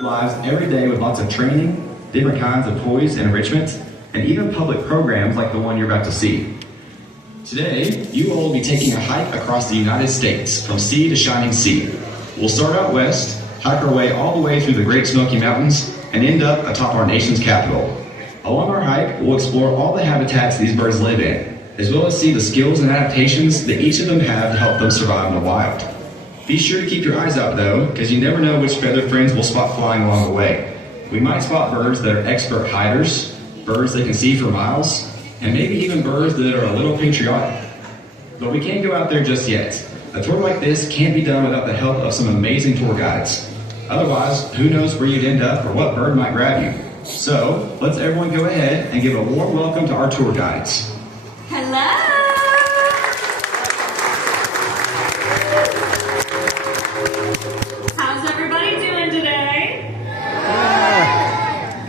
Lives every day with lots of training, different kinds of toys and enrichment, and even public programs like the one you're about to see. Today, you all will be taking a hike across the United States, from sea to shining sea. We'll start out west, hike our way all the way through the Great Smoky Mountains, and end up atop our nation's capital. Along our hike, we'll explore all the habitats these birds live in, as well as see the skills and adaptations that each of them have to help them survive in the wild. Be sure to keep your eyes out though, because you never know which feathered friends we'll spot flying along the way. We might spot birds that are expert hiders, birds that can see for miles, and maybe even birds that are a little patriotic. But we can't go out there just yet. A tour like this can't be done without the help of some amazing tour guides. Otherwise, who knows where you'd end up or what bird might grab you. So, let's everyone go ahead and give a warm welcome to our tour guides. Hello! How's everybody doing today?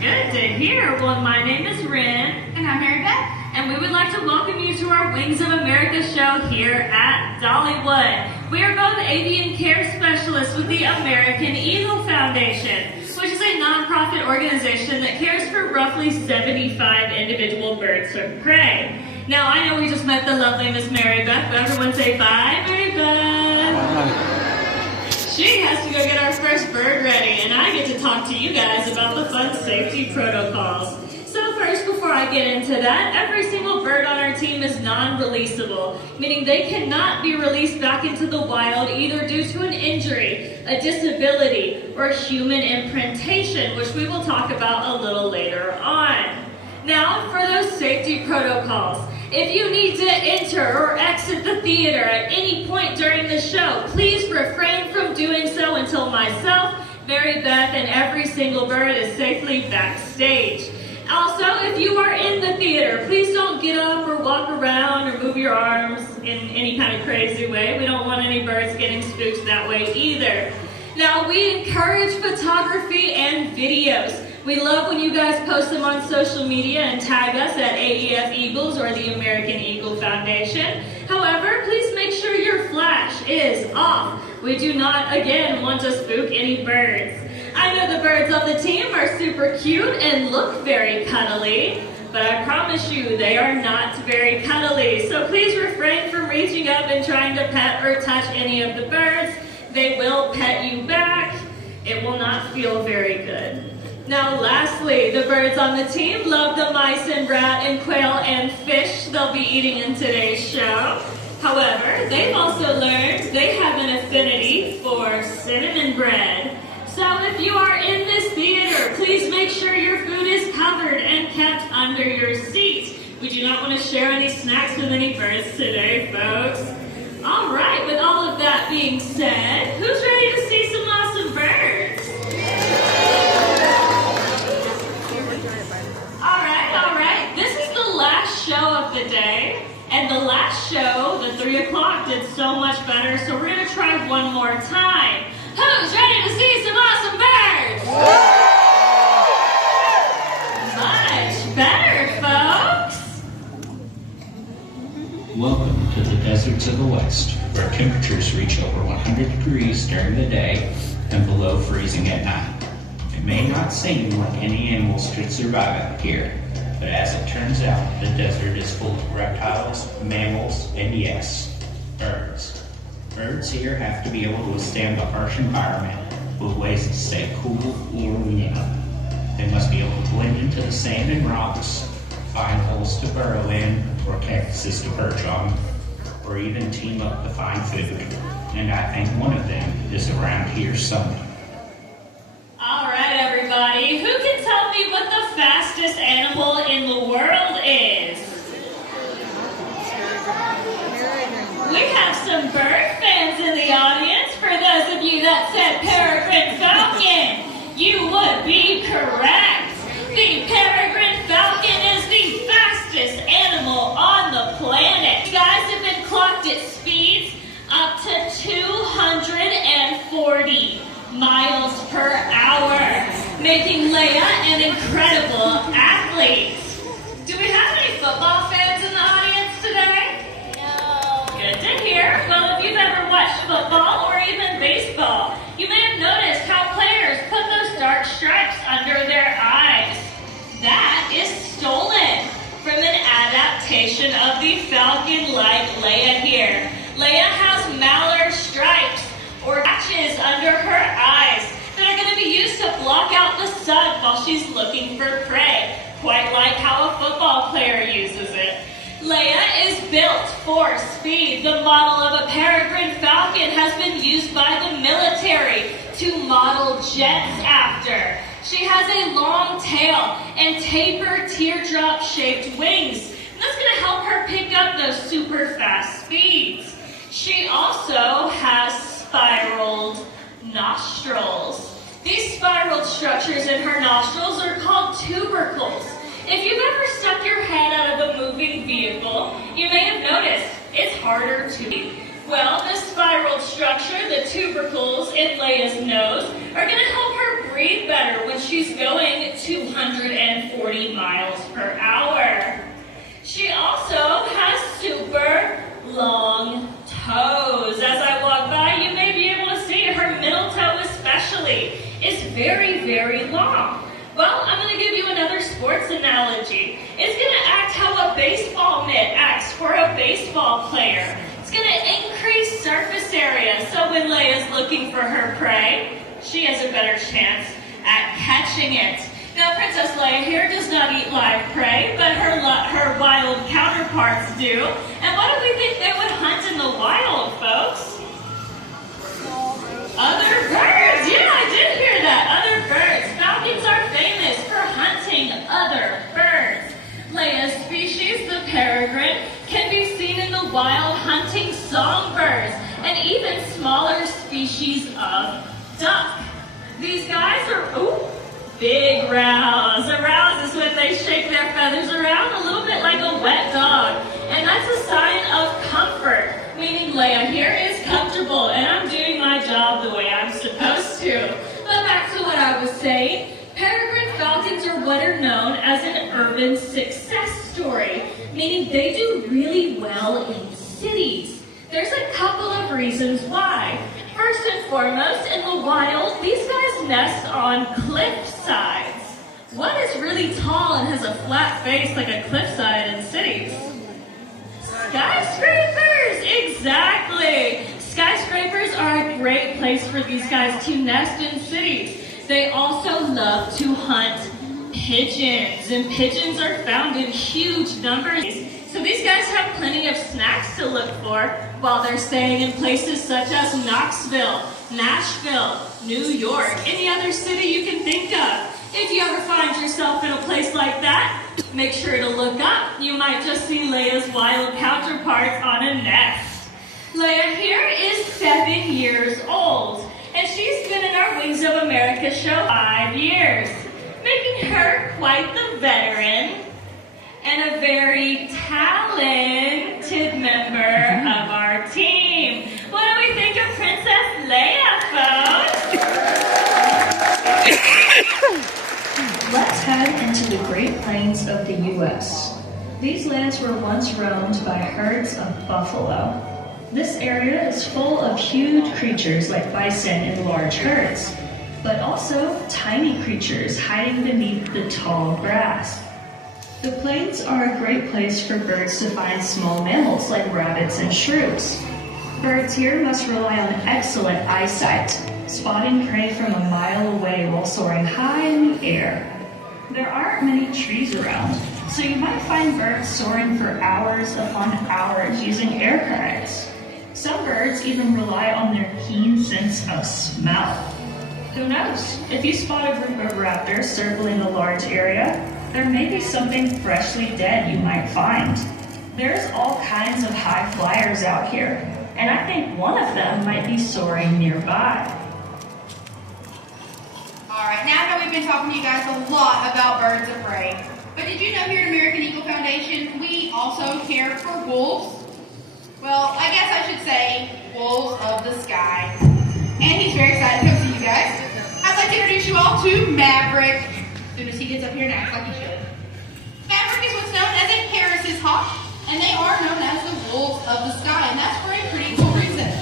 Good to hear. Well, my name is Rin. And I'm Mary Beth. And we would like to welcome you to our Wings of America show here at Dollywood. We are both avian care specialists with the American Eagle Foundation, which is a nonprofit organization that cares for roughly 75 individual birds of prey. Now, I know we just met the lovely Miss Mary Beth, but everyone say bye, Mary Beth. She has to go get our first bird ready, and I get to talk to you guys about the fun safety protocols. So first, before I get into that, every single bird on our team is non-releasable, meaning they cannot be released back into the wild either due to an injury, a disability, or human imprintation, which we will talk about a little later on. Now, for those safety protocols, if you need to enter or exit the theater at any point during the show, please refrain from doing so until myself, Mary Beth, and every single bird is safely backstage. Also, if you are in the theater, please don't get up or walk around or move your arms in any kind of crazy way. We don't want any birds getting spooked that way either. Now, we encourage photography and videos. We love when you guys post them on social media and tag us at AEF Eagles or the American Eagle Foundation. However, please make sure your flash is off. We do not, again, want to spook any birds. I know the birds on the team are super cute and look very cuddly, but I promise you they are not very cuddly. So please refrain from reaching up and trying to pet or touch any of the birds. They will pet you back. It will not feel very good. Now lastly, the birds on the team love the mice and rat and quail and fish they'll be eating in today's show. However, they've also learned they have an affinity for cinnamon bread. So if you are in this theater, please make sure your food is covered and kept under your seat. We do not want to share any snacks with any birds today, folks. All right, with all of that being said, who's ready to see some awesome birds? All right. This is the last show of the day. And the last show, the 3 o'clock, did so much better, so we're going to try one more time. Who's ready to see some awesome birds? Much better, folks. Welcome to the deserts of the West, where temperatures reach over 100 degrees during the day and below freezing at night. It may not seem like any animals could survive out here, but as it turns out, the desert is full of reptiles, mammals, and yes, birds. Birds here have to be able to withstand the harsh environment with ways to stay cool or warm. They must be able to blend into the sand and rocks, find holes to burrow in, or cactuses to perch on, or even team up to find food. And I think one of them is around here somewhere. All right, everybody. Who can tell me what the fastest animal in the world is? We have some bird fans in the audience. For those of you that said peregrine falcon, you would be correct. The peregrine falcon is the fastest animal on the planet. You guys have been clocked at speeds up to 240 miles per hour, making Leia an incredible athlete. Do we have any football fans in the audience today? Good to hear. Well, if you've ever watched football or even baseball, you may have noticed how players put those darts she's looking for prey, quite like how a football player uses it. Leia is built for speed. The model of a peregrine falcon has been used by the military to model jets after. She has a long tail and tapered teardrop-shaped wings. And that's going to help her pick up those super fast speeds. She also has spiraled nostrils. These spiraled structures in her nostrils are called tubercles. If you've ever stuck your head out of a moving vehicle, you may have noticed it's harder to breathe. Well, the spiraled structure, the tubercles in Leia's nose, are going to help her breathe better when she's going 240 miles per hour. She also has super long toes. As I walk by, you may be able to see her middle toe especially is very, very long. Well, I'm going to give you another sports analogy. It's going to act how a baseball mitt acts for a baseball player. It's going to increase surface area, so when Leia's looking for her prey, she has a better chance at catching it. Now, Princess Leia here does not eat live prey, but her wild counterparts do. And what do we think they would hunt in the wild, folks? Other birds. Yeah, I did hear that. Other birds. Falcons are famous for hunting other birds. Leia's species, the peregrine, can be seen in the wild hunting songbirds and even smaller species of duck. These guys are, big rouse. A rouse is when they shake their feathers around a little bit like a wet dog. And that's a sign of comfort, meaning Leia here is comfortable and I'm doing my job the way I'm supposed to. But back to what I was saying, peregrine falcons are what are known as an urban success story, meaning they do really well in cities. There's a couple of reasons why. First and foremost, in the wild, these guys nest on cliff sides. What is really tall and has a flat face like a cliffside in cities? Skyscrapers! Exactly! Skyscrapers are a great place for these guys to nest in cities. They also love to hunt pigeons, and pigeons are found in huge numbers. So these guys have plenty of snacks to look for while they're staying in places such as Knoxville, Nashville, New York, any other city you can think of. If you ever find yourself in a place like that, make sure to look up. You might just see Leia's wild counterparts on a nest. Leia here is 7 years old, and she's been in our Wings of America show 5 years, making her quite the veteran and a very talented member of our team. What do we think of Princess Leia, folks? Let's head into the Great Plains of the U.S. These lands were once roamed by herds of buffalo. This area is full of huge creatures like bison in large herds, but also tiny creatures hiding beneath the tall grass. The plains are a great place for birds to find small mammals like rabbits and shrews. Birds here must rely on excellent eyesight, spotting prey from a mile away while soaring high in the air. There aren't many trees around, so you might find birds soaring for hours upon hours using air currents. Some birds even rely on their keen sense of smell. Who knows? If you spot a group of raptors circling a large area, there may be something freshly dead you might find. There's all kinds of high flyers out here, and I think one of them might be soaring nearby. Alright, now that we've been talking to you guys a lot about birds of prey, but did you know here at American Eagle Foundation, we also care for wolves? Well, I guess I should say wolves of the sky. And he's very excited to come see you guys. I'd like to introduce you all to Maverick. As soon as he gets up here and acts like he should. Maverick is what's known as a Harris's hawk, and they are known as the wolves of the sky, and that's for a pretty cool reason.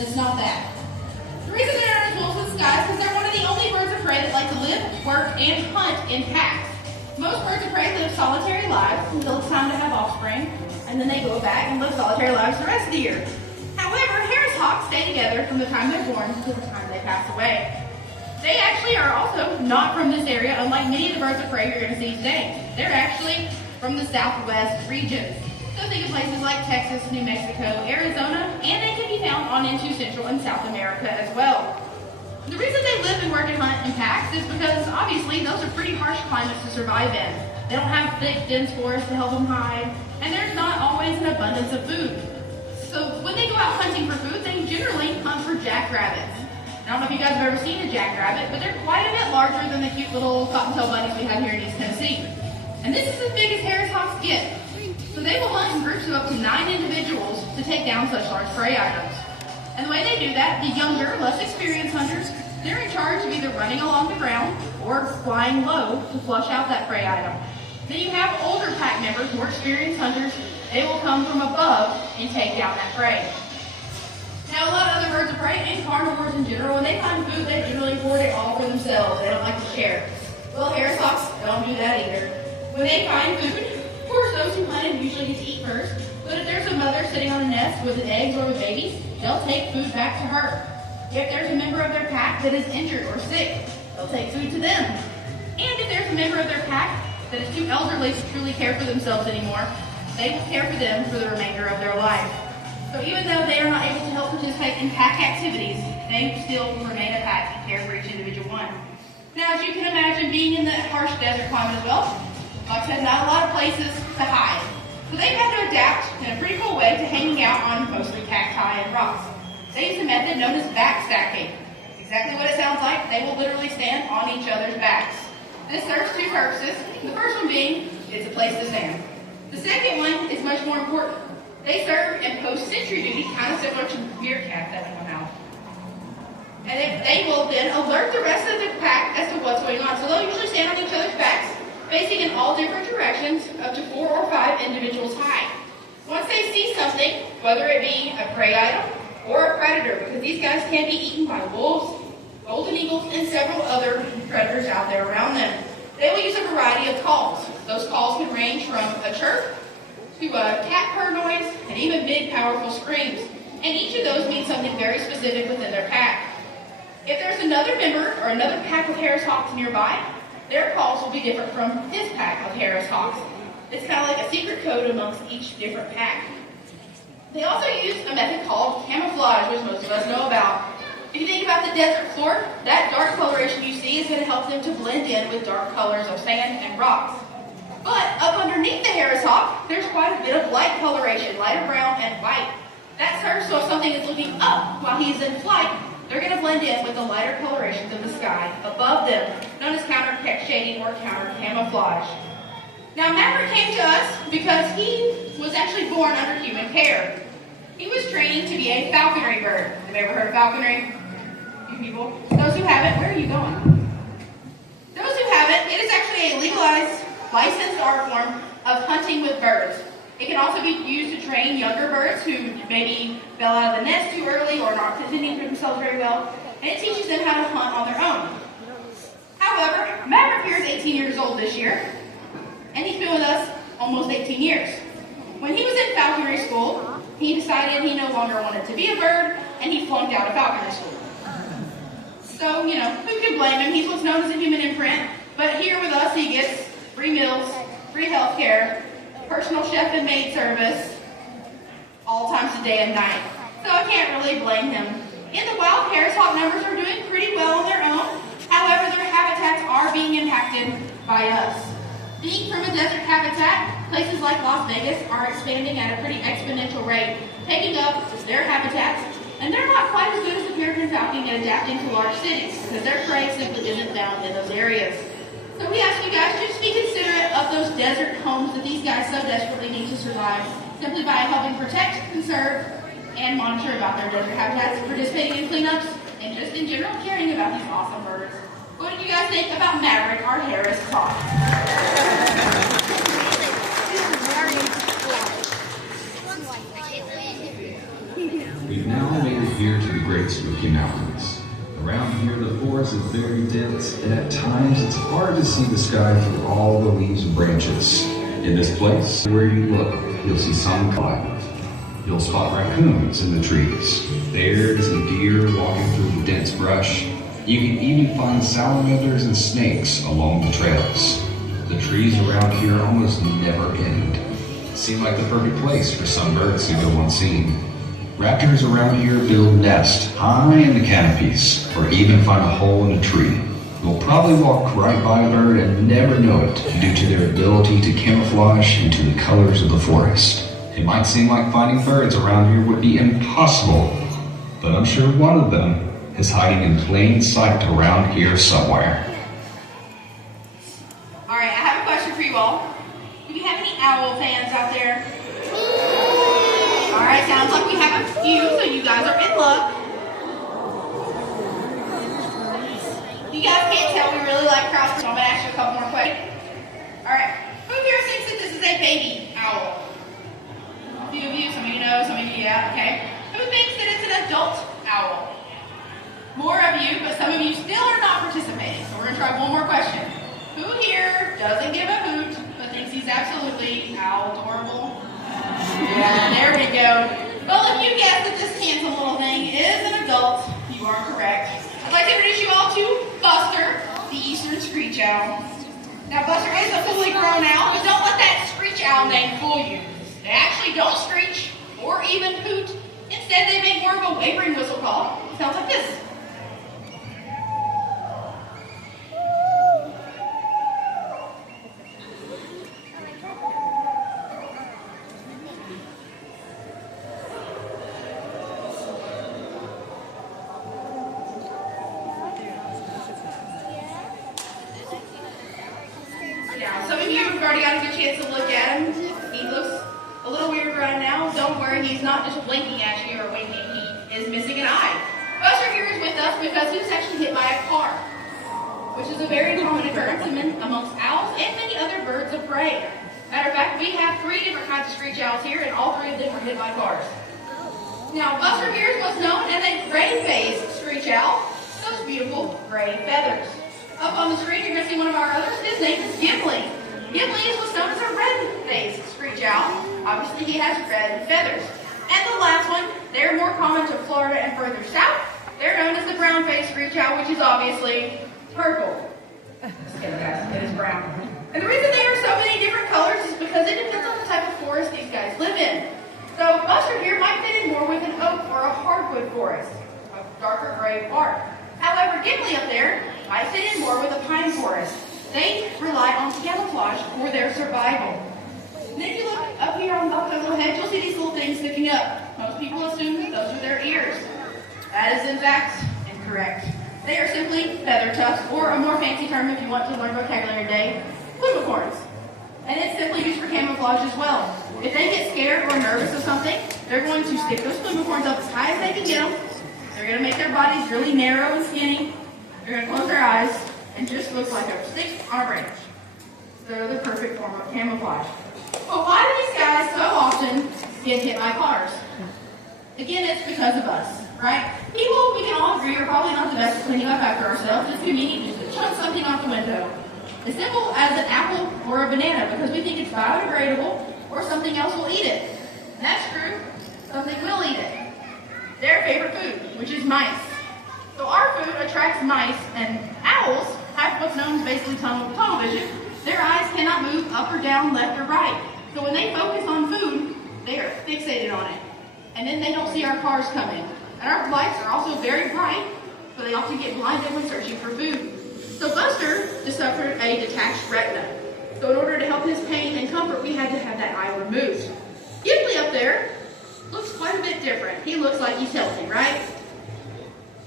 It's not that. The reason they're known as wolves of the sky is because they're one of the only birds of prey that like to live, work, and hunt in packs. Most birds of prey live solitary lives until it's time to have offspring, and then they go back and live solitary lives the rest of the year. However, Harris hawks stay together from the time they're born to the time they pass away. They actually are also not from this area, unlike many of the birds of prey you're going to see today. They're actually from the southwest region. So think of places like Texas, New Mexico, Arizona, and they can be found on into Central and South America as well. The reason they live and work and hunt in packs is because obviously those are pretty harsh climates to survive in. They don't have thick, dense forests to help them hide, and there's not always an abundance of food. So when they go out hunting for food, they generally hunt for jackrabbits. I don't know if you guys have ever seen a jackrabbit, but they're quite a bit larger than the cute little cottontail bunnies we have here in East Tennessee. And this is as big as Harris hawks get. So they will hunt in groups of up to 9 individuals to take down such large prey items. And the way they do that, the younger, less experienced hunters, they're in charge of either running along the ground or flying low to flush out that prey item. Then you have older pack members, more experienced hunters. They will come from above and take down that prey. Now, a lot of other birds of prey and carnivores in general, when they find food, they generally hoard it all for themselves. They don't like to share. Well, Harris hawks don't do that either. When they find food, of course, those who hunted usually get to eat first. But if there's a mother sitting on a nest with eggs or with babies, they'll take food back to her. If there's a member of their pack that is injured or sick, they'll take food to them. And if there's a member of their pack that is too elderly to truly care for themselves anymore, they will care for them for the remainder of their life. So even though they are not able to help participate in pack activities, they still remain a pack and care for each individual one. Now, as you can imagine, being in the harsh desert climate as well, like I said, not a lot of places to hide. So they've had to adapt in a pretty cool way to hanging out on mostly cacti and rocks. They use a method known as backstacking. Exactly what it sounds like. They will literally stand on each other's backs. This serves 2 purposes. The first one being, it's a place to stand. The second one is much more important. They serve in post-sentry duty, kind of similar to meerkats that we come out. And they will then alert the rest of the pack as to what's going on. So they'll usually stand on each other's backs, facing in all different directions, up to 4 or 5 individuals high. Once they see something, whether it be a prey item or a predator, because these guys can be eaten by wolves, golden eagles, and several other predators out there around them, they will use a variety of calls. Those calls can range from a chirp to a cat purr noise, and even big, powerful screams. And each of those means something very specific within their pack. If there's another member or another pack of Harris hawks nearby, their calls will be different from this pack of Harris hawks. It's kind of like a secret code amongst each different pack. They also use a method called camouflage, which most of us know about. If you think about the desert floor, that dark coloration you see is going to help them to blend in with dark colors of sand and rocks. But up underneath the Harris hawk, there's quite a bit of light coloration, lighter brown and white. That serves so if something is looking up while he's in flight, they're going to blend in with the lighter colorations of the sky above them, known as counter shading or counter camouflage. Now, Maverick came to us because he was actually born under human care. He was training to be a falconry bird. Have you ever heard of falconry? You people? Those who haven't, where are you going? Those who haven't, it is actually a legalized, licensed art form of hunting with birds. It can also be used to train younger birds who maybe fell out of the nest too early or not defending themselves very well, and it teaches them how to hunt on their own. However, Maverick here is 18 years old this year, and he's been with us almost 18 years. When he was in falconry school, he decided he no longer wanted to be a bird, and he flunked out of falconry school. So, who can blame him? He's what's known as a human imprint, but here with us he gets free meals, free health care, personal chef and maid service, all times of day and night. So I can't really blame him. In the wild, Harris hawk numbers are doing pretty well on their own. However, their habitats are being impacted by us. Being from a desert habitat, places like Las Vegas are expanding at a pretty exponential rate, taking up their habitats, and they're not quite as good as the peregrine falcon at adapting to large cities, because their prey simply isn't found in those areas. So we ask you guys to just be considerate of those desert homes that these guys so desperately need to survive, simply by helping protect, conserve, and monitor about their desert habitats, participating in cleanups, and just in general caring about these awesome birds. What did you guys think about Maverick, our Harris hawk? We've now made it here to the Great Smoky Mountains. Around here, the forest is very dense, and at times it's hard to see the sky through all the leaves and branches. In this place, where you look, you'll see some wildlife. You'll spot raccoons in the trees, bears and deer walking through the dense brush. You can even find salamanders and snakes along the trails. The trees around here almost never end. Seem like the perfect place for some birds to go unseen. Raptors around here build nests high in the canopies, or even find a hole in a tree. You'll probably walk right by a bird and never know it due to their ability to camouflage into the colors of the forest. It might seem like finding birds around here would be impossible, but I'm sure one of them is hiding in plain sight around here somewhere. Alright, I have a question for you all. Do we have any owl fans out there? Alright, sounds like we have a few, so you guys are in luck. You guys can't tell we really like crowds, so I'm going to ask you a couple more questions. Alright, who here thinks that this is a baby owl? A few of you, some of you know, some of you, yeah, okay. Who thinks that it's an adult owl? More of you, but some of you still are not participating, so we're going to try one more question. Who here doesn't give a hoot, but thinks he's absolutely owl-adorable? Yeah, there we go. Well, if you guessed that this handsome little thing is an adult, you are correct. I'd like to introduce you all to Buster, the eastern screech owl. Now, Buster is a fully grown owl, but don't let that screech owl name fool you. They actually don't screech or even hoot. Instead, they make more of a wavering whistle call. It sounds like this. Now, some of you have already got a good chance to look at him. He looks a little weird right now. Don't worry, he's not just blinking at you or winking. He is missing an eye. Buster here is with us because he was actually hit by a car, which is a very common occurrence amongst owls and many other birds of prey. Matter of fact, we have 3 different kinds of screech owls here, and all 3 of them were hit by cars. Now, Buster here is what's known as a gray-faced screech owl. Those beautiful gray feathers. Up on the screen, you're going to see one of our others. His name is Gimli. Gimli is what's known as a red-faced screech owl. Obviously, he has red feathers. And the last one, they're more common to Florida and further south. They're known as the brown-faced screech owl, which is obviously purple. Just kidding, guys. It is brown. And the reason they are so many different colors is because it depends on the type of forest these guys live in. So Buster here might fit in more with an oak or a hardwood forest, a darker gray bark. However, Gimli up there might fit in more with a pine forest. They rely on camouflage for their survival. And if you look up here on top of their little head, you'll see these little things sticking up. Most people assume that those are their ears. That is in fact incorrect. They are simply feather tufts, or a more fancy term if you want to learn vocabulary today, plumicorns. And it's simply used for camouflage as well. If they get scared or nervous of something, they're going to stick those plumicorns up as high as they can get them. They're going to make their bodies really narrow and skinny. They're going to close their eyes and just look like a stick on a branch. They're the perfect form of camouflage. But why do these guys so often get hit by cars? Again, it's because of us, right? People, we can all agree, are probably not the best at cleaning up after ourselves. It's convenient just to chuck something out the window. As simple as an apple or a banana, because we think it's biodegradable or something else will eat it. And that's true. Something will eat it. Their favorite food, which is mice. So our food attracts mice, and owls have what's known as basically tunnel vision. Their eyes cannot move up or down, left or right. So when they focus on food, they are fixated on it. And then they don't see our cars coming. And our lights are also very bright, so they often get blinded when searching for food. So Buster just suffered a detached retina. So in order to help his pain and comfort, we had to have that eye removed. Gimli up there looks quite a bit different. He looks like he's healthy, right?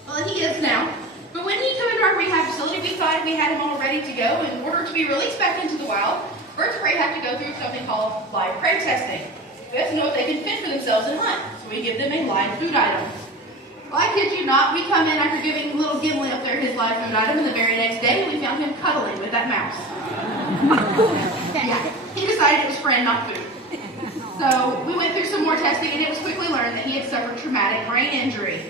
Well, he is now. But when he came into our rehab facility, we decided we had him all ready to go. In order to be released back into the wild, birds of prey have to go through something called live prey testing. We have to know if they can fend for themselves and hunt. So we give them a live food item. Well, I kid you not, we come in after giving little Gimli up there his live food item, and the very next day we found him cuddling with that mouse. Yeah, he decided it was friend, not food. So we went through some more testing, and it was quickly learned that he had suffered traumatic brain injury.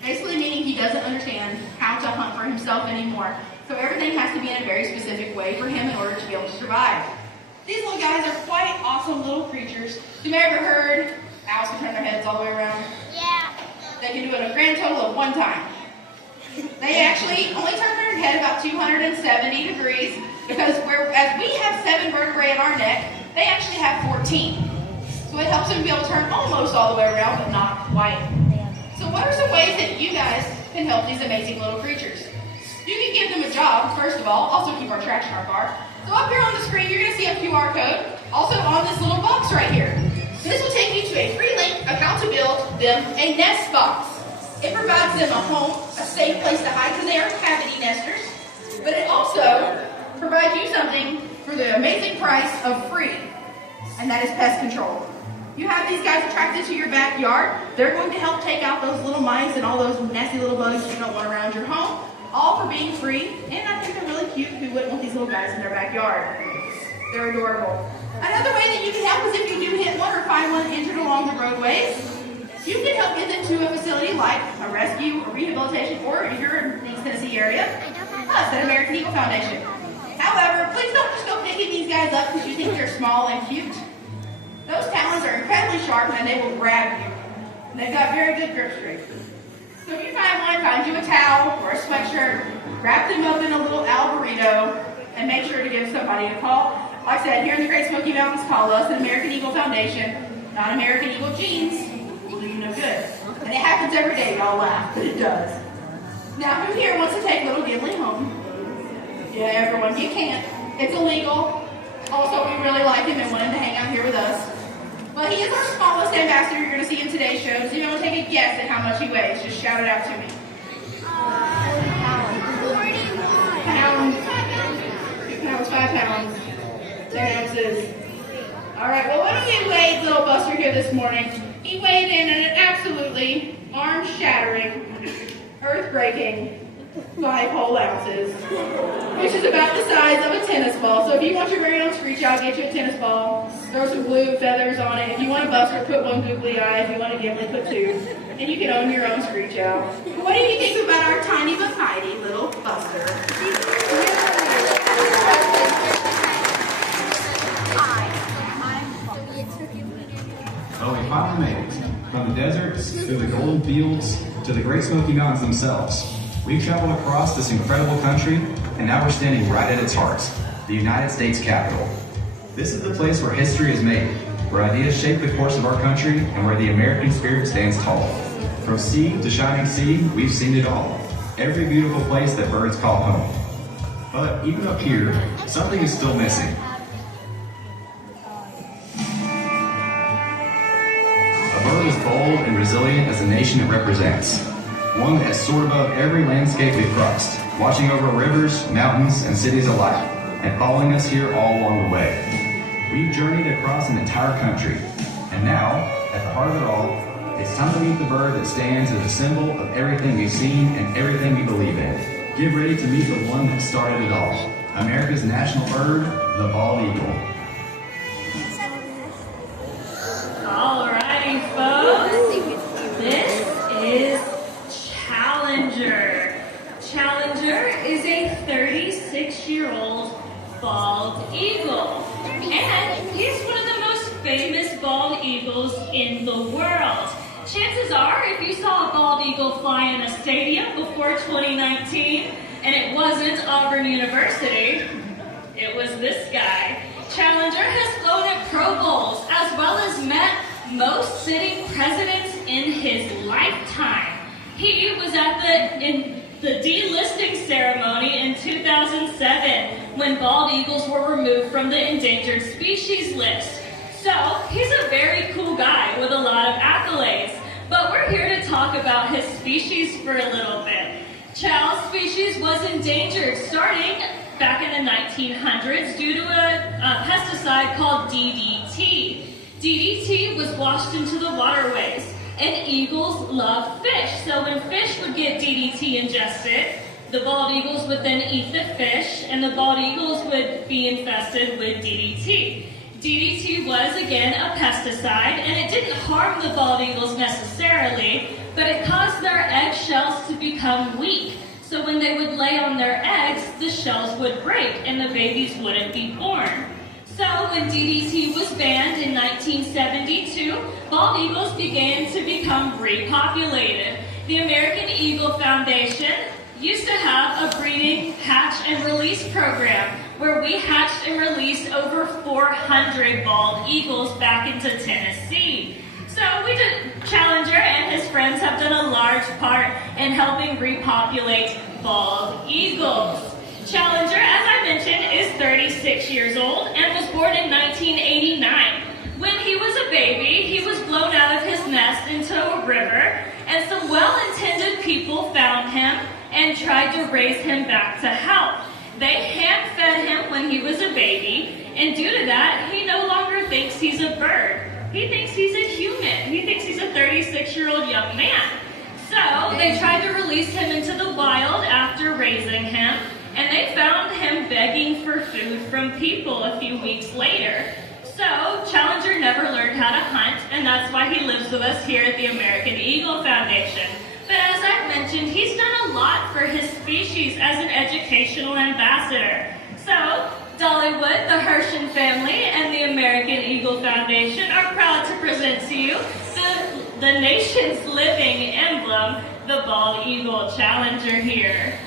Basically meaning he doesn't understand how to hunt for himself anymore. So everything has to be in a very specific way for him in order to be able to survive. These little guys are quite awesome little creatures. Have you ever heard owls can turn their heads all the way around? Yeah. They can do it a grand total of 1 time. They actually only turn their head about 270 degrees because whereas we have 7 vertebrae in our neck, they actually have 14. So it helps them be able to turn almost all the way around, but not quite. So what are some ways that you guys can help these amazing little creatures? You can give them a job, first of all, also keep our trash in our car. So up here on the screen, you're going to see a QR code, also on this little box right here. This will take you to a free link of how to build them a nest box. It provides them a home, a safe place to hide, because they are cavity nesters. But it also provides you something for the amazing price of free, and that is pest control. You have these guys attracted to your backyard. They're going to help take out those little mice and all those nasty little bugs you don't want around your home, all for being free. And I think they're really cute. Who wouldn't want these little guys in their backyard? They're adorable. Another way that you can help is if you do hit one or find one injured along the roadways, you can help get them to a facility like a rescue or rehabilitation, or if you're in the East Tennessee area, us at American Eagle Foundation. However, please don't just go picking these guys up because you think they're small and cute. Those talons are incredibly sharp and they will grab you. And they've got very good grip strength. So if you find you a towel or a sweatshirt, wrap them up in a little Alvarito, and make sure to give somebody a call. Like I said, here in the Great Smoky Mountains, call us at American Eagle Foundation, not American Eagle Jeans. Will do you no good. And it happens every day, y'all laugh, but it does. Now, who here wants to take little Gimli home? Yeah, everyone, you can't. It's illegal. Also, we really like him and want him to hang out here with us. Well, he is our smallest ambassador you're going to see in today's show. Does anyone take a guess at how much he weighs? Just shout it out to me. 41 pounds. 2 pounds, 5 pounds, 10 ounces. All right, well, when we weighed little Buster here this morning, he weighed in at an absolutely arm-shattering, earth-breaking 5 whole ounces, which is about the size of a tennis ball. So if you want your very own screech owl, get you a tennis ball, throw some blue feathers on it. If you want a Buster, put 1 googly eye. If you want a Gimli, put 2. And you can own your own screech owl. What do you think about our tiny but mighty little Buster? Well, we finally made it. From the deserts, through the golden fields, to the Great Smoky Mountains themselves. We've traveled across this incredible country, and now we're standing right at its heart, the United States Capitol. This is the place where history is made, where ideas shape the course of our country, and where the American spirit stands tall. From sea to shining sea, we've seen it all. Every beautiful place that birds call home. But even up here, something is still missing. A bird as bold and resilient as the nation it represents. One that has soared above every landscape we've crossed, watching over rivers, mountains, and cities alike, and following us here all along the way. We've journeyed across an entire country, and now, at the heart of it all, it's time to meet the bird that stands as a symbol of everything we've seen and everything we believe in. Get ready to meet the one that started it all, America's national bird, the bald eagle. Alrighty, folks. This is Challenger. Challenger is a 36-year-old bald eagle. And he's one of the most famous bald eagles in the world. Chances are, if you saw a bald eagle fly in a stadium before 2019, and it wasn't Auburn University, it was this guy. Challenger has flown at Pro Bowls, as well as met most sitting presidents in his lifetime. He was at the delisting ceremony in 2007 when bald eagles were removed from the endangered species list. So he's a very cool guy with a lot of accolades. But we're here to talk about his species for a little bit. Chal's species was endangered starting back in the 1900s due to a pesticide called DDT. DDT was washed into the waterways, and eagles love fish. So when fish would get DDT ingested, the bald eagles would then eat the fish, and the bald eagles would be infested with DDT. DDT was, again, a pesticide, and it didn't harm the bald eagles necessarily, but it caused their egg shells to become weak. So when they would lay on their eggs, the shells would break, and the babies wouldn't be born. So when DDT was banned in 1972, bald eagles began to become repopulated. The American Eagle Foundation used to have a breeding, hatch, and release program where we hatched and released over 400 bald eagles back into Tennessee. So Challenger and his friends have done a large part in helping repopulate bald eagles. Challenger, as I mentioned, is 36 years old and was born in 1989. When he was a baby, he was blown out of his nest into a river, and some well-intended people found him and tried to raise him back to health. They hand-fed him when he was a baby, and due to that, he no longer thinks he's a bird. He thinks he's a human. He thinks he's a 36-year-old young man. So they tried to release him into the wild after raising him, and they found him begging for food from people a few weeks later. So Challenger never learned how to hunt, and that's why he lives with us here at the American Eagle Foundation. But as I've mentioned, he's done a lot for his species as an educational ambassador. So Dollywood, the Hershon family, and the American Eagle Foundation are proud to present to you the nation's living emblem, the bald eagle Challenger here.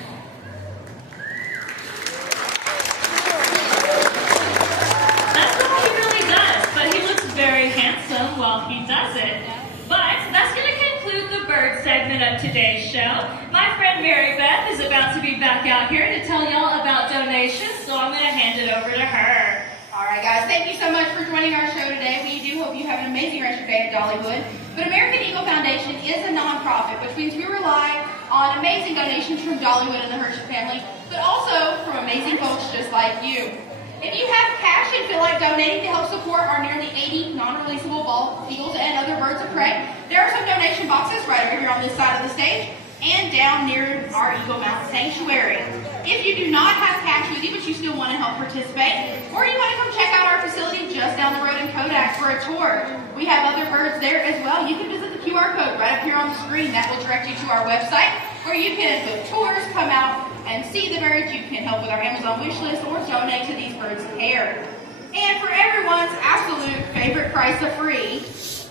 That's all he really does, but he looks very handsome while he does it. But that's going to conclude the bird segment of today's show. My friend Mary Beth is about to be back out here to tell y'all about donations, so I'm going to hand it over to her. All right, guys, thank you so much for joining our show today. We do hope you have an amazing rest of your day at Dollywood. But American Eagle Foundation is a nonprofit, which means we rely on amazing donations from Dollywood and the Hershon family, but also from amazing folks just like you. If you have cash and feel like donating to help support our nearly 80 non-releasable bald eagles and other birds of prey, there are some donation boxes right over here on this side of the stage and down near our Eagle Mountain Sanctuary. If you do not have cash with you, but you still want to help participate, or you want to come check out our facility just down the road in Kodak for a tour, we have other birds there as well. You can visit the QR code right up here on the screen. That will direct you to our website where you can book tours, come out and see the birds. You can help with our Amazon wish list or donate to these birds' care. And for everyone's absolute favorite price of free,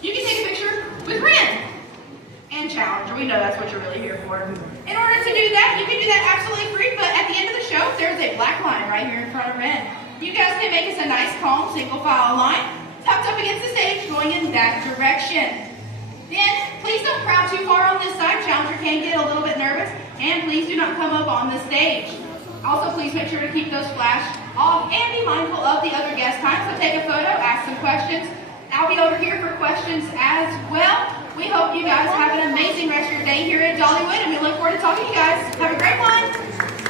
you can take a picture with Ren and Challenger. We know that's what you're really here for. In order to do that, you can do that absolutely free, but at the end of the show, there's a black line right here in front of Ren. You guys can make us a nice, calm, single file line, tucked up against the stage, going in that direction. Then, please don't crowd too far on this side. Challenger can get a little bit nervous, and please do not come up on the stage. Also, please make sure to keep those flash off and be mindful of the other guest time. So take a photo, ask some questions. I'll be over here for questions as well. We hope you guys have an amazing rest of your day here at Dollywood, and we look forward to talking to you guys. Have a great one.